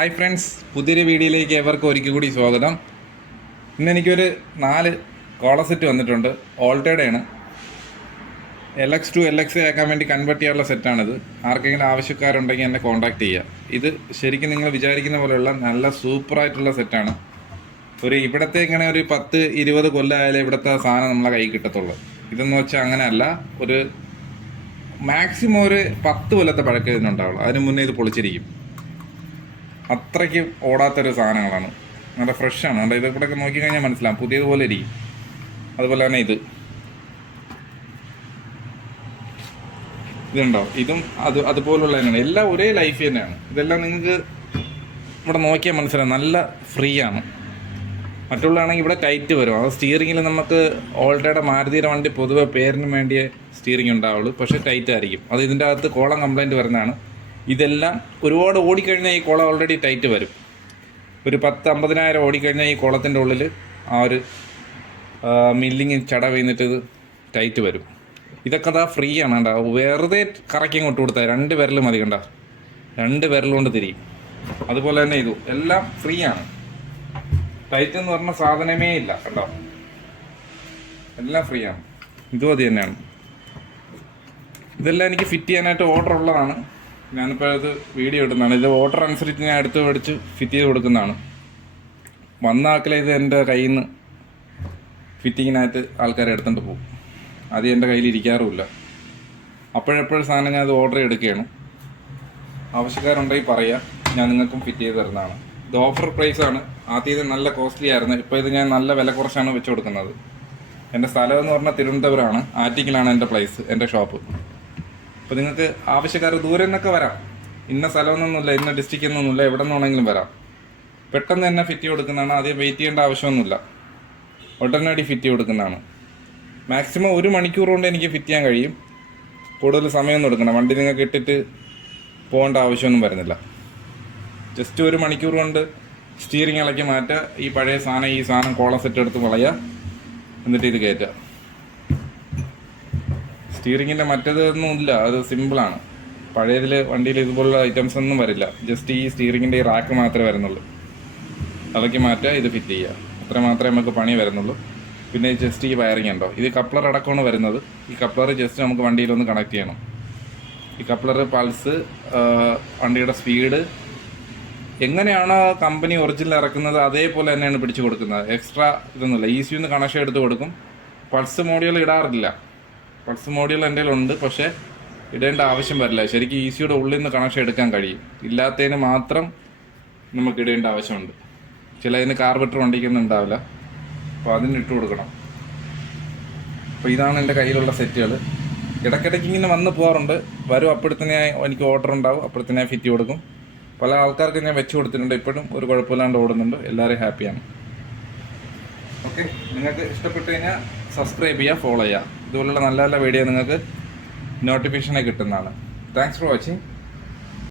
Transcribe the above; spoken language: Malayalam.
ഹായ് ഫ്രണ്ട്സ്, പുതിയൊരു വീഡിയോയിലേക്ക് ഏവർക്കും ഒരിക്കൽ കൂടി സ്വാഗതം. ഇന്ന് എനിക്കൊരു 4 കോളർ സെറ്റ് വന്നിട്ടുണ്ട്. ഓൾട്ടോയുടെയാണ്. LX2 LX ആക്കാൻ വേണ്ടി കൺവേർട്ട് ചെയ്യാനുള്ള സെറ്റാണിത്. ആർക്കെങ്കിലും ആവശ്യക്കാരുണ്ടെങ്കിൽ എന്നെ കോൺടാക്ട് ചെയ്യുക. ഇത് ശരിക്കും നിങ്ങൾ വിചാരിക്കുന്ന പോലെയുള്ള നല്ല സൂപ്പറായിട്ടുള്ള സെറ്റാണ്. ഇവിടത്തെ ഇങ്ങനെ ഒരു 10-20 കൊല്ലമായാലും ഇവിടുത്തെ സാധനം നമ്മളെ കൈ കിട്ടത്തുള്ളൂ. ഇതെന്ന് വെച്ചാൽ അങ്ങനെയല്ല, ഒരു മാക്സിമം ഒരു 10 കൊല്ലത്തെ പഴക്കം ഇതിനുണ്ടാവുള്ളൂ. അതിന് മുന്നേ ഇത് പൊളിച്ചിരിക്കും. അത്രയ്ക്ക് ഓടാത്തൊരു സാധനങ്ങളാണ്. നല്ല ഫ്രഷാണ്. അതുകൊണ്ട് ഇതൊക്കെ നോക്കിക്കഴിഞ്ഞാൽ മനസ്സിലാവും, പുതിയതുപോലെ ഇരിക്കും. അതുപോലെ തന്നെ ഇതുണ്ടോ, ഇതും അതുപോലുള്ള തന്നെയാണ്. എല്ലാം ഒരേ ലൈഫ് തന്നെയാണ്. ഇതെല്ലാം നിങ്ങൾക്ക് ഇവിടെ നോക്കിയാൽ മനസ്സിലാവും, നല്ല ഫ്രീ ആണ്. മറ്റുള്ളതാണെങ്കിൽ ഇവിടെ ടൈറ്റ് വരും. അത് സ്റ്റിയറിങ്ങിൽ നമുക്ക് ഓൾട്ടോയുടെ മാരുതിയുടെ വണ്ടി പൊതുവെ പേരിന് വേണ്ടിയേ സ്റ്റിയറിംഗ് ഉണ്ടാവുള്ളൂ, പക്ഷേ ടൈറ്റ് ആയിരിക്കും. അത് ഇതിൻ്റെ അകത്ത് കോളം കംപ്ലൈൻറ്റ് വരുന്നതാണ്. ഇതെല്ലാം ഒരുപാട് ഓടിക്കഴിഞ്ഞാൽ ഈ കോളം ഓൾറെഡി ടൈറ്റ് വരും. ഒരു 10-50,000 ഓടിക്കഴിഞ്ഞാൽ ഈ കോളത്തിൻ്റെ ഉള്ളിൽ ആ ഒരു മില്ലിങ് ചട വീണിട്ട് ഇത് ടൈറ്റ് വരും. ഇതൊക്കെ അതാ ഫ്രീ ആണ്. കണ്ട, വെറുതെ കറക്കി ഇങ്ങോട്ട് കൊടുത്താൽ 2 വിരൽ മതി. കണ്ട, 2 വിരലുകൊണ്ട് തിരിയും. അതുപോലെ തന്നെ ഇതും എല്ലാം ഫ്രീ ആണ്. ടൈറ്റ് എന്ന് പറഞ്ഞ സാധനമേ ഇല്ല. കണ്ടോ, എല്ലാം ഫ്രീ ആണ്. ഇതും അത് തന്നെയാണ്. ഇതെല്ലാം എനിക്ക് ഫിറ്റ് ചെയ്യാനായിട്ട് ഓർഡർ ഉള്ളതാണ്. ഞാനിപ്പോൾ ഇത് വീഡിയോ ഇടുന്നതാണ്. ഇത് ഓർഡർ അനുസരിച്ച് ഞാൻ എടുത്ത് മേടിച്ച് ഫിറ്റ് ചെയ്ത് കൊടുക്കുന്നതാണ്. വന്ന ആക്കിൽ ഇത് എൻ്റെ കയ്യിൽ നിന്ന് ഫിറ്റിങ്ങിനായിട്ട് ആൾക്കാരെ എടുത്തുകൊണ്ട് പോകും. അത് എൻ്റെ കയ്യിൽ ഇരിക്കാറുമില്ല. അപ്പോഴെപ്പോഴും സാധനം ഞാൻ അത് ഓർഡർ എടുക്കുകയാണ്. ആവശ്യക്കാരുണ്ടെങ്കിൽ പറയാം, ഞാൻ നിങ്ങൾക്കും ഫിറ്റ് ചെയ്ത് തരുന്നതാണ്. ഇത് ഓഫർ പ്രൈസാണ്. ആദ്യം ഇത് നല്ല കോസ്റ്റ്ലി ആയിരുന്നു. ഇപ്പോൾ ഇത് ഞാൻ നല്ല വില കുറച്ചാണ് വെച്ച് കൊടുക്കുന്നത്. എൻ്റെ സ്ഥലം എന്ന് പറഞ്ഞാൽ തിരുവനന്തപുരമാണ്. ആറ്റിങ്ങിലാണ് എൻ്റെ പ്ലേസ്, എൻ്റെ ഷോപ്പ്. അപ്പോൾ നിങ്ങൾക്ക് ആവശ്യക്കാർ ദൂരെ നിന്നൊക്കെ വരാം. ഇന്ന സ്ഥലമൊന്നുമില്ല, ഇന്ന ഡിസ്ട്രിക്റ്റ് ഒന്നുമില്ല, എവിടെ നിന്നാണെങ്കിലും വരാം. പെട്ടെന്ന് തന്നെ ഫിറ്റ് കൊടുക്കുന്നതാണ്. ആദ്യം വെയിറ്റ് ചെയ്യേണ്ട ആവശ്യമൊന്നുമില്ല. ഉടനടി ഫിറ്റ് കൊടുക്കുന്നതാണ്. മാക്സിമം 1 മണിക്കൂർ കൊണ്ട് എനിക്ക് ഫിറ്റ് ചെയ്യാൻ കഴിയും. കൂടുതൽ സമയമൊന്നും എടുക്കണം. വണ്ടി നിങ്ങൾക്ക് ഇട്ടിട്ട് പോകേണ്ട ആവശ്യമൊന്നും വരുന്നില്ല. ജസ്റ്റ് 1 മണിക്കൂർ കൊണ്ട് സ്റ്റിയറിംഗ് ഇളക്കി മാറ്റുക. ഈ പഴയ സാധനം, ഈ സാധനം കോളം സെറ്റ് എടുത്ത് കളയുക, എന്നിട്ട് ഇത് കയറ്റുക. സ്റ്റിയറിങ്ങിൻ്റെ മറ്റേതൊന്നും ഇല്ല, അത് സിമ്പിളാണ്. പഴയതിൽ വണ്ടിയിൽ ഇതുപോലുള്ള ഐറ്റംസ് ഒന്നും വരില്ല. ജസ്റ്റ് ഈ സ്റ്റിയറിങ്ങിൻ്റെ ഈ റാക്ക് മാത്രമേ വരുന്നുള്ളൂ. അതൊക്കെ മാറ്റുക, ഇത് ഫിറ്റ് ചെയ്യുക. അത്ര മാത്രമേ നമുക്ക് പണി വരുന്നുള്ളൂ. പിന്നെ ജസ്റ്റ് ഈ വയറിങ് ഉണ്ടോ, ഇത് കപ്ലർ അടക്കമാണ് വരുന്നത്. ഈ കപ്ലർ ജസ്റ്റ് നമുക്ക് വണ്ടിയിലൊന്ന് കണക്ട് ചെയ്യണം. ഈ കപ്ലർ പൾസ്, വണ്ടിയുടെ സ്പീഡ് എങ്ങനെയാണോ കമ്പനി ഒറിജിനൽ ഇറക്കുന്നത് അതേപോലെ തന്നെയാണ് പിടിച്ചു കൊടുക്കുന്നത്. എക്സ്ട്രാ ഇതൊന്നുമില്ല. ECU കണക്ഷൻ എടുത്ത് കൊടുക്കും. പൾസ് മോഡ്യൂൾ ഇടാറില്ല. പൾസ് മോഡ്യൂൾ എൻ്റെ കയ്യിലുണ്ട്, പക്ഷേ ഇടേണ്ട ആവശ്യം വരില്ല. ശരിക്കും ECUയുടെ ഉള്ളിൽ നിന്ന് കണക്ഷൻ എടുക്കാൻ കഴിയും. ഇല്ലാത്തതിന് മാത്രം നമുക്ക് ഇടേണ്ട ആവശ്യമുണ്ട്. ചിലതിന് കാർബറേറ്റർ വണ്ടിക്കൊന്നും ഉണ്ടാവില്ല, അപ്പോൾ അതിന് ഇട്ട് കൊടുക്കണം. അപ്പോൾ ഇതാണ് എൻ്റെ കയ്യിലുള്ള സെറ്റുകൾ. ഇടയ്ക്കിടയ്ക്ക് ഇങ്ങനെ വന്ന് പോകാറുണ്ട്. വരും, അപ്പോഴത്തേനെ എനിക്ക് ഓർഡർ ഉണ്ടാവും, അപ്പോഴത്തേനെ ഫിറ്റ് കൊടുക്കും. പല ആൾക്കാർക്ക് ഞാൻ വെച്ച് കൊടുത്തിട്ടുണ്ട്. ഇപ്പോഴും ഒരു കുഴപ്പമില്ലാണ്ട് ഓടുന്നുണ്ട്. എല്ലാവരും ഹാപ്പിയാണ്. ഓക്കെ, നിങ്ങൾക്ക് ഇഷ്ടപ്പെട്ട് കഴിഞ്ഞാൽ സബ്സ്ക്രൈബ് ചെയ്യുക, ഫോളോ ചെയ്യുക. ഇതുപോലുള്ള നല്ല നല്ല വീഡിയോ നിങ്ങൾക്ക് നോട്ടിഫിക്കേഷനായി കിട്ടുന്നതാണ്. Thanks for watching.